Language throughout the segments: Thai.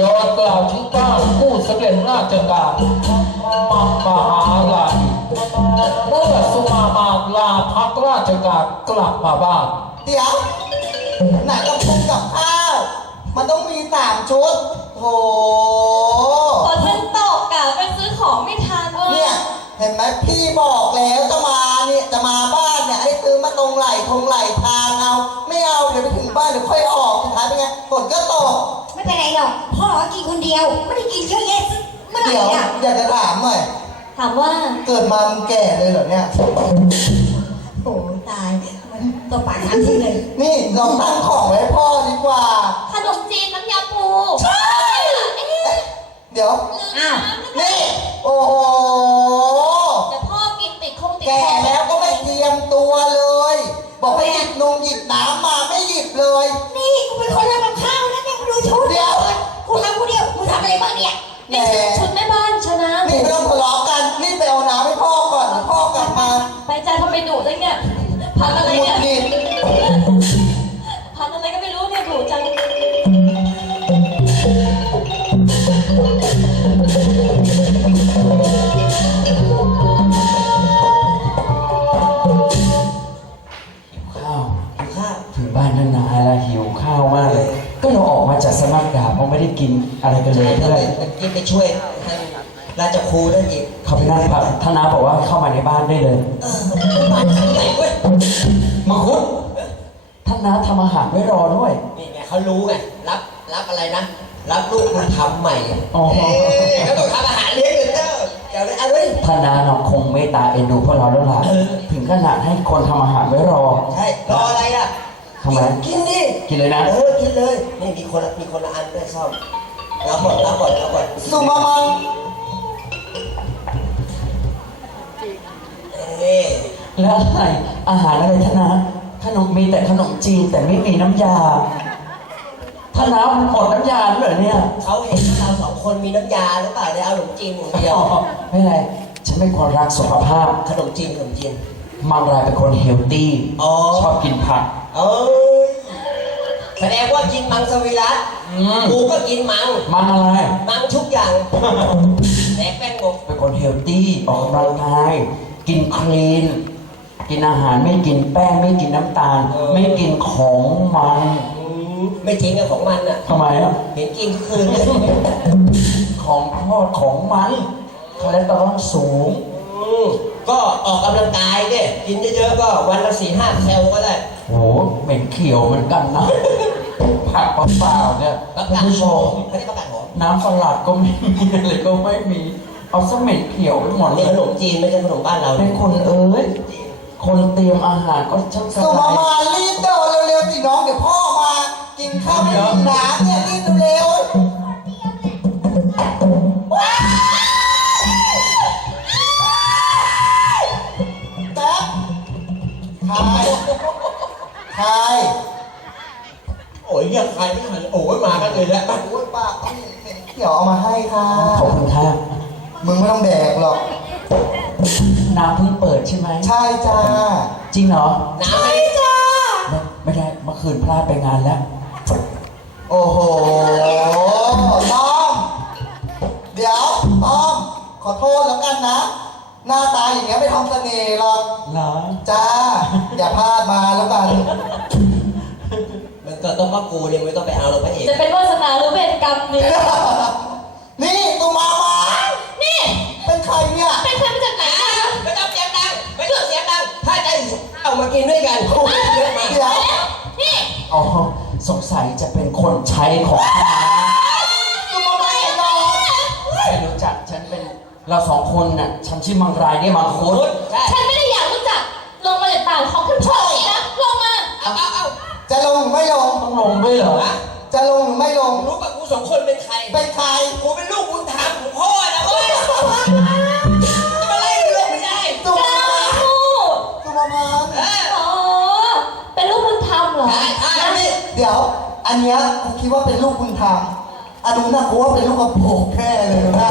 ย้อนกล่าวถึงบ้านผู้สำเร็จราชการมังมหาลาภเมื่อสุมามาลาพักราชการกลับมาบ้านเดี๋ยวไหนกับพุงกับข้าว มันต้องมีสามชุดโถพอท่านตกกะไปซื้อของไม่ทันเออเนี่ยเห็นไหมพี่บอกแล้วจะมาเนี่ยจะมาบ้านเนี่ยให้ซื้อมาตรงไหลทงไหลทางเอาไม่ เอาเดี๋ยวไปถึงบ้านเดี๋ยวค่อยออกสุดท้ายเป็นไงฝนก็ตกไม่เป็นไรหรอก พ่อกินคนเดียว ไม่ได้กินเยอะแยะเมื่อไหร่เดี๋ยวเนี่ยอยากจะถามหน่อยถามว่า เกิดมามึงแก่เลยเหรอเนี่ย โอ้ตายมันตัวปากน้ำทิ้งเลยนี่ลองตั้งของไว้ให้พ่อดีกว่า ขนมจีนน้ำยาปูใช่เดี๋ยวอ้าวนี่ โอ้โหแต่พ่อกินติดคงติดแก่แล้วก็ไม่เตรียมตัวเลย บอกให้หยิบนมหยิบน้ำมาไม่ เลย นี่กูเป็นคนทำกับข้าวนะเนี่ยกูดูชุดเดี๋ยว กูทำคนเดียวกูทำอะไรบ้างเนี่ยแหมนี่ชุดแม่บ้านช ไม่ได้กินอะไรกันเลยเพื่อนกินไปช่วยท่านราชครูได้อีกเขาไปนั่งพักท่านนาบอกว่าเข้ามาในบ้านได้เลยเออบ้านหลังใหญ่เว้ยมังคุดท่านนาทำอาหารไว้รอด้วยนี่ไงเขารู้ไงรับรับอะไรนะ รับลูกคุณทำใหม่อ๋อเอ้ยเขาต้องทำอาหารเลี้ยงอยู่แล้วอย่าเลยเอาเลยท่านนาเนาะคงเมตตาเอ็นดูพวกเราแล้วล่ะถึงขนาดให้คนทำอาหารไว้รอใช่รออะไรล่ะ ทำไม กินดิกินเลยนะ เออ กินเลย นี่มีคนละมีคนละอันด้วยซ่อมรับก่อนรับก่อนรับก่อนสุมามังเอ้ยแล้วอะไรอาหารอะไรท่านนาขนมมีแต่ขนมจีนแต่ไม่มีน้ำยาท่านนาหมดน้ำยาแล้วเหรอเนี่ยเขาเห็นว่าเราสองคนมีน้ำยาหรือเปล่าเลยเอาขนมจีนอย่างเดียว อ๋อไม่เป็นไร ฉันเป็นคนรักสุขภาพ ขนมจีนขนมจีน มังรายเป็นคนเฮลตี้ อ๋อ ชอบกินผัก เอ้ยแสดงว่ากินมังสวิรัตอืม กูก็กินมัง มังอะไร มังทุกอย่างแดกแป้งงกเป็นคนเฮลตี้ออกกำลังกายกินคลีน กินอาหารไม่กินแป้งไม่กินน้ำตาล ไม่กินของมันอืมไม่จริงอะของมันอะทำไมอะ เห็นกินทุกคืนเลยของทอดของมันคอเลสเตอรอลสูง อืมก็ออกกำลังกายเนี่ยกินเยอะๆก็วันละสี่ห้าแคลก็ได้ โหเหม็นเขียวเหมือนกันนะผักเปล่าๆเนี่ยประคุณกาศผู้หชอมมเขาเรียกประกาศหอมน้ำสลัดก็ไม่มีอะไรก็ไม่มีเอาสเหม็นเขียวไปหมดเลนี่ยขนมจีนไม่ใช่ขนมบ้านเราเป็นคนเอ้ยจีนคนเตรียมอาหารก็ช่างกระสุไรมามารีบเดินเร็วๆสิน้องเดี๋ยวพ่อมา กินข้าวไม่กินน้ำเนี่ยรีบเร็วๆแป๊บใคร ใครโอ้ยเรียกใครไม่ทันโอ้ยมากันเลยแล้วโอ้ยป้าเอาเหม็นเขียวเอามาให้ค่ะ ขอบคุณค่ะมึงไม่ต้องแดกหรอก น้ำเพิ่งเปิดใช่ไหมใช่จ้า จริงเหรอ น้ำไม่จ้า ไม่ไม่ได้เมื่อคืนพลาดไปงานแล้ว โอ้โหต้อม เดี๋ยวต้อม ขอโทษแล้วกันนะ หน้าตาอย่างเงี้ยไม่ทำเสน่ห์หรอกเหรอจ้า อย่าพลาดมาแล้วกัน มันก็ต้องว่ากูเนี่ยไม่ต้องไปเอาเราพระเอกจะเป็นวาสนาหรือเวรกรรมเนี่ยนี่ตุมามานี่ เป็นใครเนี่ยเป็นใครมาจากไหนคะไม่ต้องเสียงดังไม่ต้องเสียงดังถ้าจะเอามากินด้วยกันเยอะมากเดี๋ยวนี่ อ๋อ สงสัยจะเป็นคนใช้ของท่าน เป็นเราสองคนน่ะฉันชื่อมังรายเนี่ยมังคุดใช่ฉันไม่ได้อยากรู้จัก ลงมาจากปากของคุณพ่อนี่นะ ลงมา เอาเอาเอาจะลงหรือไม่ลง ต้องลงด้วยเหรอฮะจะลงหรือไม่ลง รู้ป่ะกูสองคนเป็นใคร เป็นใคร กูเป็นลูกบุญธรรมของพ่อนะเว้ยจะมาไล่เรื่องไม่ได้ตุมามาพูดตุมามาเอออ๋อเป็นลูกบุญธรรมเหรอใช่ใช่นี่เดี๋ยว อันเนี้ยกูคิดว่าเป็นลูกคุณธรรมอันนู้นน่ะกูว่าเป็นลูกกระโปงแค่เลยนะ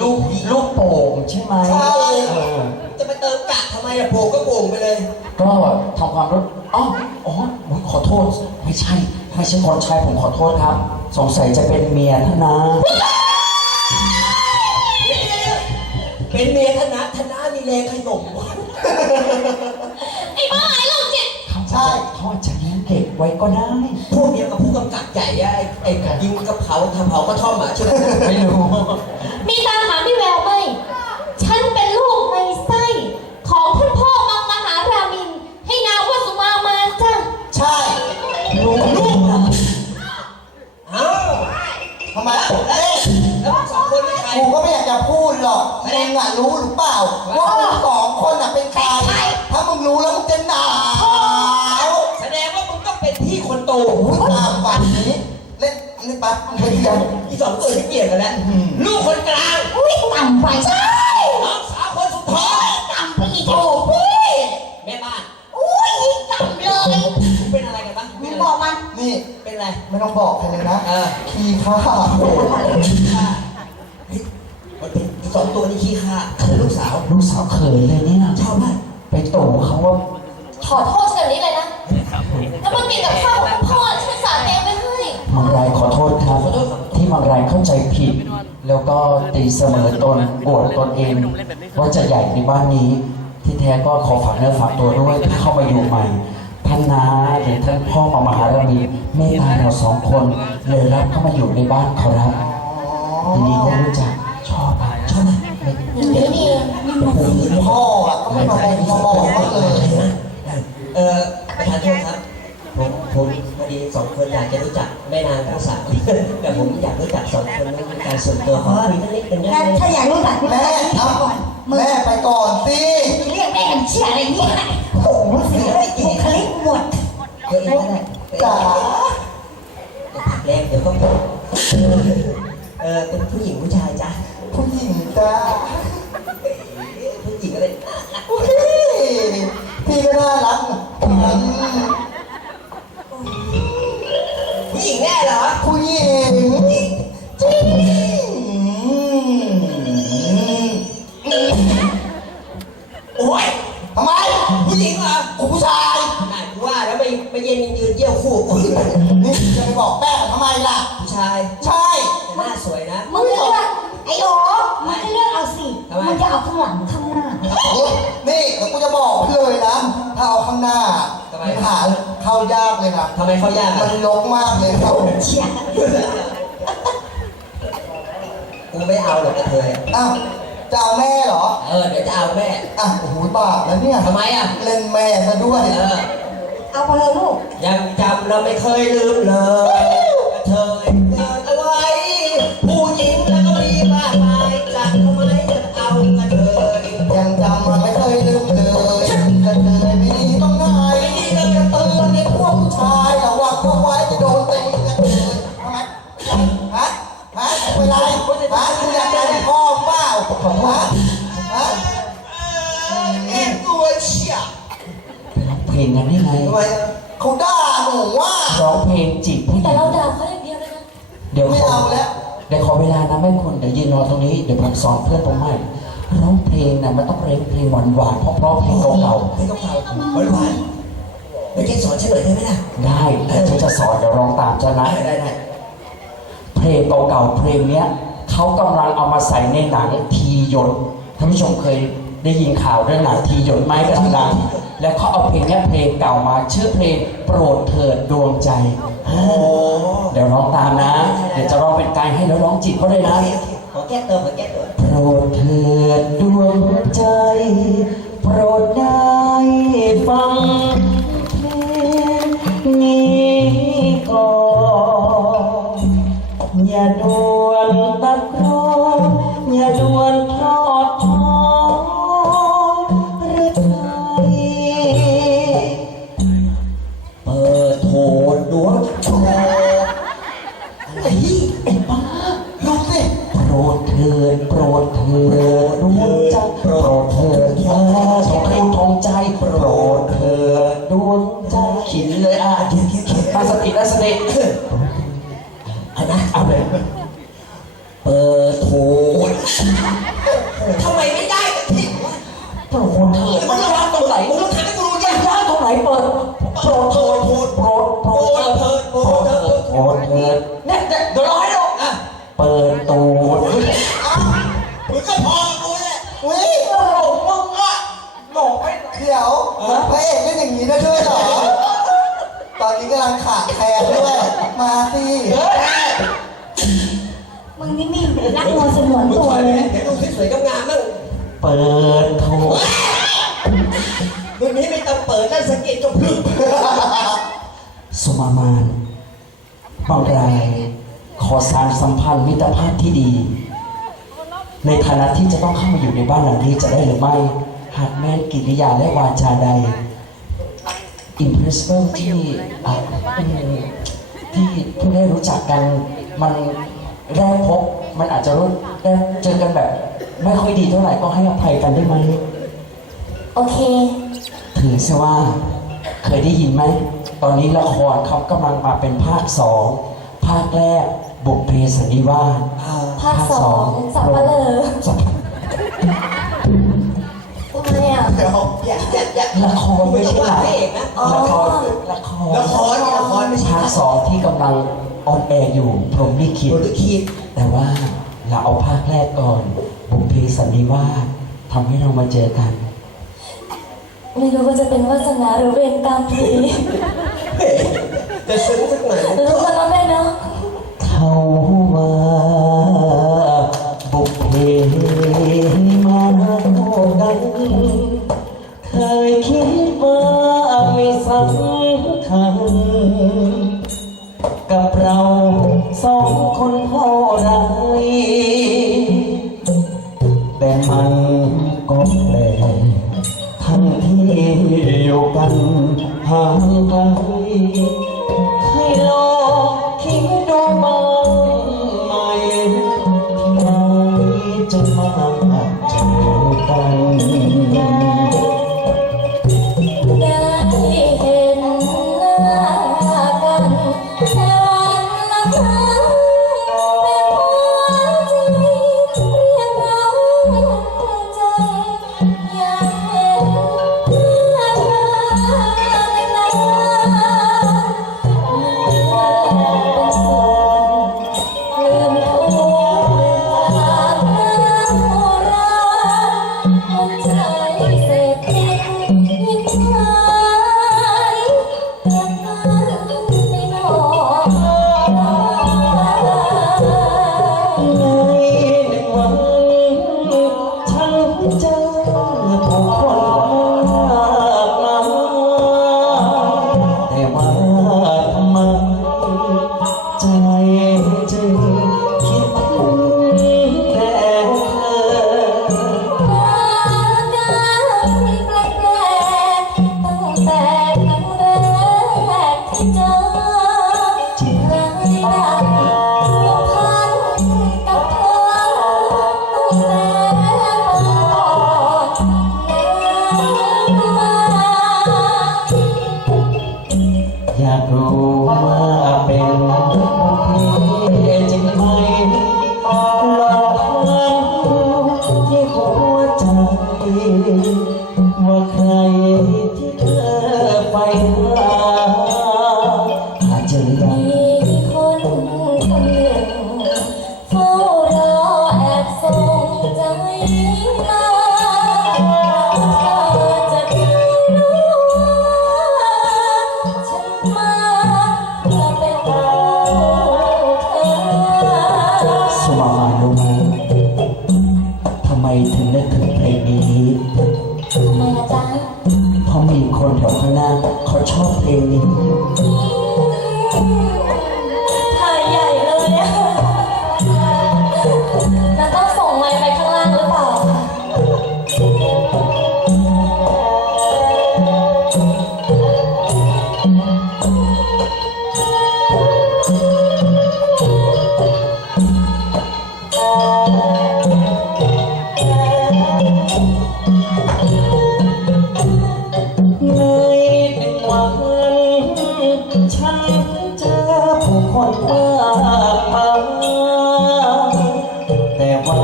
ลูกลูกโป่งใช่ไหมใช่ เออจะไปเติมกะทำไมอะโผล่ก็โป่งไปเลย ก็ทำความรู้อ๋ออ๋ออุ๊ยขอโทษ ไม่ใช่ ไม่ใช่คนใช้ผมขอโทษครับ สงสัยจะเป็นเมียท่านนะ เป็นเมียธนะธนะมีแรงขนม ไอ้บ้าไอ้โรคจิต ใช่ เขาอาจจะเลี้ยงเด็กไว้ก็ได้พวกเดี ใหญ่อะไอ้ไอ้ยิงกระเพราทำเผากระท่อมอะใช่ไหมไม่รู้มีตามหาพี่แววไหม ฉันเป็นลูกในไส้ ของท่านพ่อมังมหารามิน ให้นามว่าสุมามาจ้ะใช่ลูกลูกนะเอ้าทำไมเอ๊ะแล้วมึงสองคนเป็นใคร กูก็ไม่อยากจะพูดหรอกมึงอะรู้หรือเปล่าว่ามึงสองคนอะเป็นใครถ้ามึงรู้แล้วมึงจะ ล่นนี่ปะไม่เที่ยวอีสองตัวที่เกลียดกันแล้ว ลูกคนกลางอุ้ยต่ำไปใช่น้องสาวคนสุดท้องต่ำไปอีกโอ้พี่แม่บ้านอุ้ยยิ่งต่ำเลยเป็นอะไรกันบ้างมึงบอกมันนี่เป็นอะไรไม่ต้องบอกใครเลยนะเออขี้ข้าโอ้เฮ้ยสองตัวนี่ขี้ข้าคือลูกสาวลูกสาวเขินเลยเนี่ยชอบมากไปโตเขาว่าขอโทษฉันเดี๋ยนี้เลยนะแล้วมากินกับข้า ที่มังรายเข้าใจผิด แล้วก็ตีเสมอตนโกรธตนเองว่าจะใหญ่ในบ้านนี้ ที่แท้ก็ขอฝากเนื้อฝากตัวด้วยที่เข้ามาอยู่ใหม่ท่านนาหรือท่านพ่อมามหารามีเมตตาเราสองคนเลยรับเข้ามาอยู่ในบ้านขอรับทีนี้ได้รู้จักชอบอะชอบอะไม่อยู่นี่นี่เองพ่ออะก็ไม่มาบอกมาบอก รู้จักสองคนนี้เป็นการส่วนตัวขอคุยกันนิดนึงได้งั้นไหมถ้าอยากรู้จักแม่เอาเอาก่อนมึงแม่ไปก่อนสิเรียกแม่กันเชื่ออะไรเนี่ยโอ้โหเสียบุคลิกหมดตัวเองก็ได้จ๋าแรกเดี๋ยวก็เออเป็นผู้หญิงผู้ชายจ้ะผู้หญิงจ้า โอ๊ยนี่เดี๋ยวกูจะบอกเลยนะ ถ้าเอาข้างหน้าทำไม หาเข้ายากเลยนะ ทำไมเขายากมัอะนลกมากเลยครับเชียร์กูไม่เอาหรอกกระเทยอ้าวจะเอาแม่เหรอ เออเดี๋ยวจะเอาแม่อะโอ้โหบาปแล้วเนี่ย ทำไมอะเล่นแม่ซะด้วย เออเอาไปเลยลูกยังจำเราไม่เคยลืมเลยกระเทย นะแม่คุณเดี๋ยวยืนรอตรงนี้เดี๋ยวผมสอนเพื่อนผมใหม่ร้องเพลงนะมันต้องเพลงเพลงหวานหวานๆเพราะเพราะเพลงเก่าไม่ต้องเผาหวานหวานๆไม่ใช่สอนฉันหน่อยได้ไหมล่ะๆได้แต่ฉันจะสอนเดี๋ยวร้องตามเจ้านะได้ได้ได้เพลงเก่าๆเพลงเนี้ยเขากำลังเอามาใส่ในหนังทีหยดท่านผู้ชมเคยได้ยินข่าวเรื่องหนังทีหยดไหมกำลังดังแล้วเขาเอาเพลงเนี้ยเพลงเก่ามา ชื่อเพลงโปรดเถิดดวงใจโอ้เดี๋ยวร้องตามนะ เดี๋ยวจะร้องเป็นไกด์ให้แล้วร้องจีบเขาเลยนะขอ แก้ตัวขอแก้ตัว โปรดเถิดดวงใจ โปรดได้ฟังเพลงนี้ก่อนอย่าดู ดลักษณะอันนะเอาเลยเปิดโถทำไมไม่ได้กัทีโปรดเถิดมันระวังตรงไหนมึงต้องทำให้กูรู้ยากยากตรงไหนเปิดโปรดเถิดโปรดโปรดโทรโปรดโทรโปรดโทรเนี่ยเดี๋ยวรอให้ลงอะเปิดตูดมึงก็พอกูแหละเฮ้ยโอ้มึงอะหลงไปเดี๋ยวพระเอกเล่นอย่างนี้ได้ด้วย นี้กำลังขาดแคลนด้วย มาสิมึงนี่มีรักโวลสมวนตัวเลย เห็นดูสวยๆงามๆบ้างเปิดโทรวันนี้ไม่ต้องเปิดนั่นสังเกตจงพึ่งสมามานเป้ารายขอสารสัมพันธ์มิตรภาพที่ดี ในฐานะที่จะต้องเข้ามาอยู่ในบ้านหลังนี้จะได้หรือไม่ หากแม่นกิริยาและวาจาใด อิมเพรสเบิลที่อะอืมที่เพิ่งได้รู้จักกันมันแรกพบมันอาจจะรู้แรกเจอกันแบบ ไม่ค่อยดีเท่าไหร่ก็ให้อภัยกันได้ไหมโอเค ถือซะว่าเคยได้ยินไหม ตอนนี้ละครเขากำลังมาเป็นภาคสองภาคแรกบุพเพสันนิวาสภาคสองสับปะเลอ สับท ละครไม่ใช่หนังพระเอกนะอ๋อละครละครละครเนี่ยละครไม่ใช่ภาคสองที่กำลังออนแอร์อยู่พรหมลิขิตโดนคิดแต่ว่าเราเอาภาคแรกก่อนบุพเพสันนิวาสทำให้เรามาเจอกัน ไม่รู้ว่าจะเป็นวาสนาหรือเวรกรรมดีจะซึ้งสักหน่อยรู้กันแล้วแม่เนาะเขาว่า สองคนเท่าไรแต่มันก็แปลกทั้งที่อยู่กันห่างไกล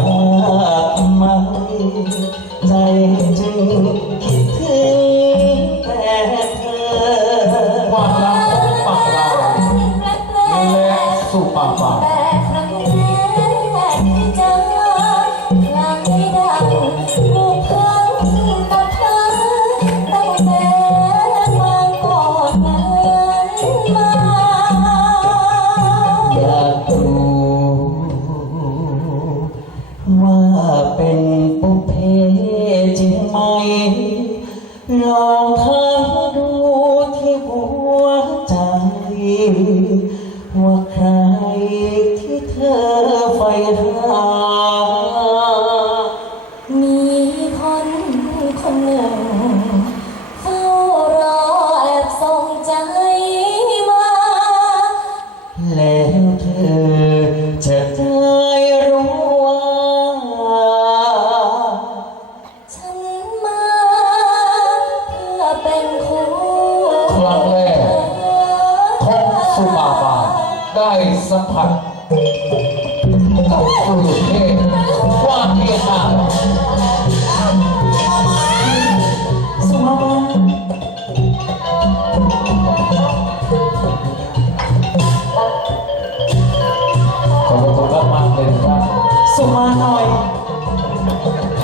มากมายใจจริง เป็นปุเพจริงไหมลองทา สัมผัสกับบุรุษเทพว่าเพียงหน้าสุมามาขอบคุณมากเลยครับสุมาหน่อย